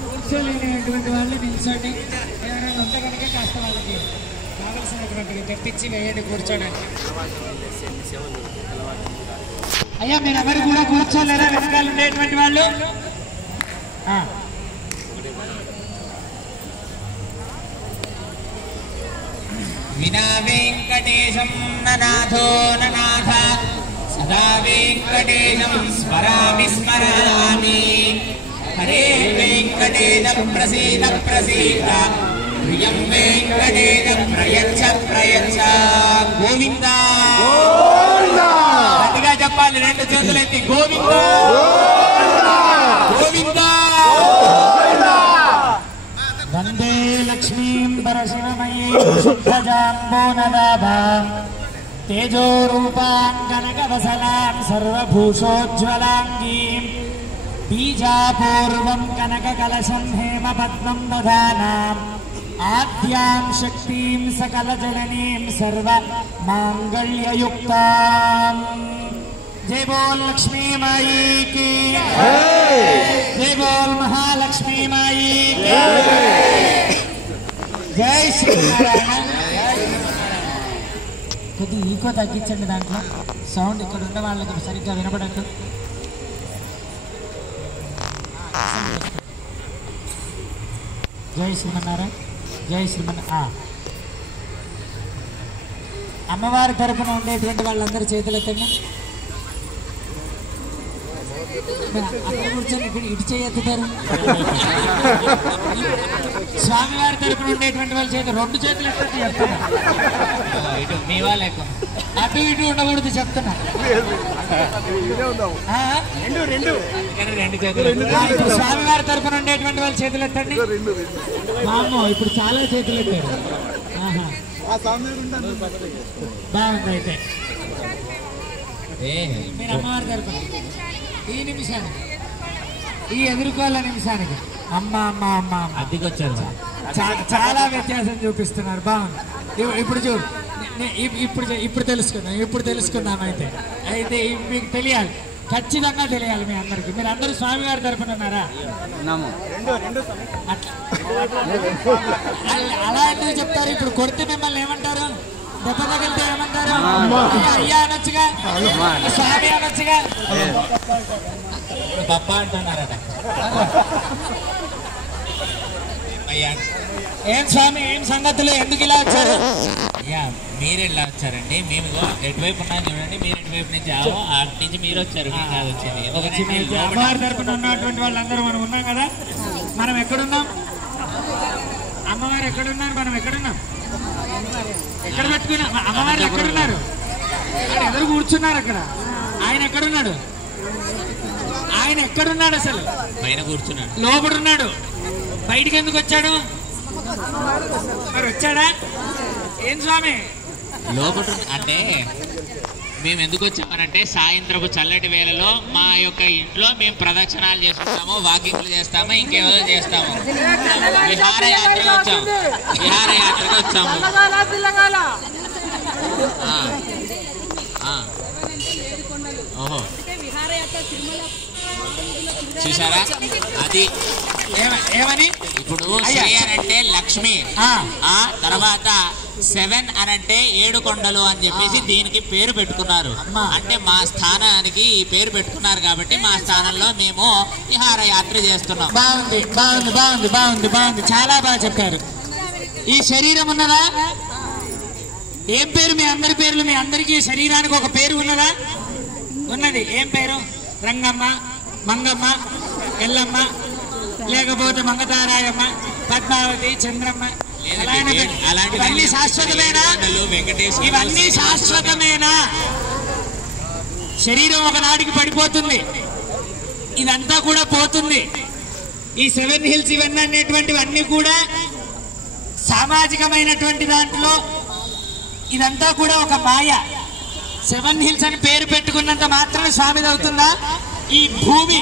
కూర్చోలేనటువంటి వాళ్ళు నిల్చోండి. ఎవరైనా ఉంటే కనుక కాస్త వాళ్ళకి కావలసినటువంటివి తెప్పించి వేయండి కూర్చోడానికి. అయ్యా మీరు ఎవరు కూడా కూర్చోలేరా వెనకాల ఉండేటువంటి వాళ్ళు? వినా వెంకటేశం ననాథో ననాథ సదా వెంకటేశం స్మరామి స్మరామి. హరే వెంకటేశ ప్రసీద ప్రసీద ప్రియం వెంకటేశ ప్రయచ్చ ప్రయచ్చ. గోవింద గట్టిగా చెప్పాలి, రెండు చేతులెత్తి గోవింద గోవింద. వందే లక్ష్మీం పరశివమయీం శుద్ధజాంబోనదాభాం తేజోరూపాం కనకవసలాం సర్వభూషోజ్వలాంగీం బీజాపూర్వం కనకకలశం హేమపద్మం దధానాం ఆద్యాం శక్తిం సకలజననీం సర్వమాంగళ్యయుక్తాం. जय बोल लक्ष्मी माई की जय बोल महालक्ष्मी माई की जय श्री नारायण. కొద్ది ఈకో తగ్గించండి, దాంట్లో సౌండ్ ఇక్కడ ఉన్న వాళ్ళకి సరిగ్గా వినపడద్దు. జై శ్రీమన్నారాయణ జై శ్రీమన్నారాయణ. అమ్మవారి తరపున ఉండేటువంటి వాళ్ళందరూ చేతులెత్తండి. అక్కడ కూర్చొని ఇక్కడ ఇటు చేయెత్తుతారు. స్వామివారి తరపున ఉండేటువంటి వాళ్ళ చేతులు రెండు చేతులు ఎత్తండి చెప్తున్నా. ఇటు మీ వాళ్ళ అటు ఇటు ఉండకూడదు చెప్తున్నా. రెండు చేతులు. ఇప్పుడు స్వామివారి తరపున ఉండేటువంటి వాళ్ళ చేతులు ఎత్తండి. మామో ఇప్పుడు చాలా చేతులు ఎత్తారు. బాగుంది. అయితే మీరు అమ్మవారి తరపున ఈ నిమిషానికి ఈ ఎదుర్కోవాల నిమిషానికి అమ్మ అమ్మ అమ్మ అద్దెకొచ్చారు. చాలా వ్యత్యాసం చూపిస్తున్నారు. బాగుంది. ఇప్పుడు చూడు, ఇప్పుడు తెలుసుకుందాం. అయితే మీకు తెలియాలి, ఖచ్చితంగా తెలియాలి మీ అందరికి. మీరు అందరూ స్వామివారి తరపున ఉన్నారా? అలా ఎందుకు చెప్తారు? ఇప్పుడు కొడితే మిమ్మల్ని ఏమంటారు? దెబ్బ తగిలితే ఏమంటారు? అయ్యా అనొచ్చుగా, స్వామి అనొచ్చుగా. పప్ప అంటున్నారట. అయ్యా ఏం స్వామి, ఏం సంగతులు, ఎందుకు ఇలా వచ్చారు? అయ్యా మీరు ఇలా వచ్చారండి, మేము ఎటువైపు ఉన్నాం చూడండి, మీరు ఎటువైపు నుంచి అటు నుంచి మీరు వచ్చారు. వచ్చింది ఒక చిన్న అమ్మవారి తరపున ఉన్నటువంటి వాళ్ళందరూ మనం ఉన్నాం కదా. మనం ఎక్కడున్నాం? అమ్మవారు ఎక్కడున్నారు? మనం ఎక్కడున్నాం? ఎక్కడ పెట్టుకున్నాం? అమ్మవారు ఎక్కడున్నారు? ఎదురు కూర్చున్నారు అక్కడ. ఆయన ఎక్కడున్నాడు? ఆయన ఎక్కడున్నాడు? అసలు పైన కూర్చున్నాడు, లోపడున్నాడు. బయటికి ఎందుకు వచ్చాడు? మరి వచ్చాడా? ఏం స్వామి లోపల అంటే మేము ఎందుకు వచ్చామనంటే, సాయంత్రపు చల్లటి వేళలో మా యొక్క ఇంట్లో మేము ప్రదక్షిణాలు చేసుకుంటాము, వాకింగ్లు చేస్తాము, ఇంకేదో చేస్తాము. విహారయాత్రగా వచ్చాము. ఓహో చూసారా? అది ఏమని ఇప్పుడు అంటే లక్ష్మి, ఆ తర్వాత 7 అనంటే 7 కొండలు అని చెప్పేసి దీనికి పేరు పెట్టుకున్నారు. అంటే మా స్థానానికి ఈ పేరు పెట్టుకున్నారు కాబట్టి మా స్థానంలో మేము విహారయాత్ర చేస్తున్నాం. బాగుంది బాగుంది బాగుంది బాగుంది బాగుంది, చాలా బాగా చెప్పారు. ఈ శరీరం ఉన్నదా? ఏం పేరు? మీ అందరి పేర్లు, మీ అందరికీ శరీరానికి ఒక పేరు ఉన్నదా? ఉన్నది. ఏం పేరు? రంగమ్మ, మంగమ్మ, ఎల్లమ్మ, లేకపోతే మంగతారాయమ్మ, పద్మావతి, చంద్రమ్మ. ఇవన్నీ శాశ్వతమేనా? ఇవన్నీ శాశ్వతమేనా? శరీరం ఒకనాటికి పడిపోతుంది, ఇదంతా కూడా పోతుంది. ఈ 7 హిల్స్ ఇవన్నీ అనేటువంటివన్నీ కూడా సామాజికమైనటువంటి దాంట్లో ఇదంతా కూడా ఒక మాయ. 7 హిల్స్ అని పేరు పెట్టుకున్నంత మాత్రమే స్వామిది అవుతుందా? ఈ భూమి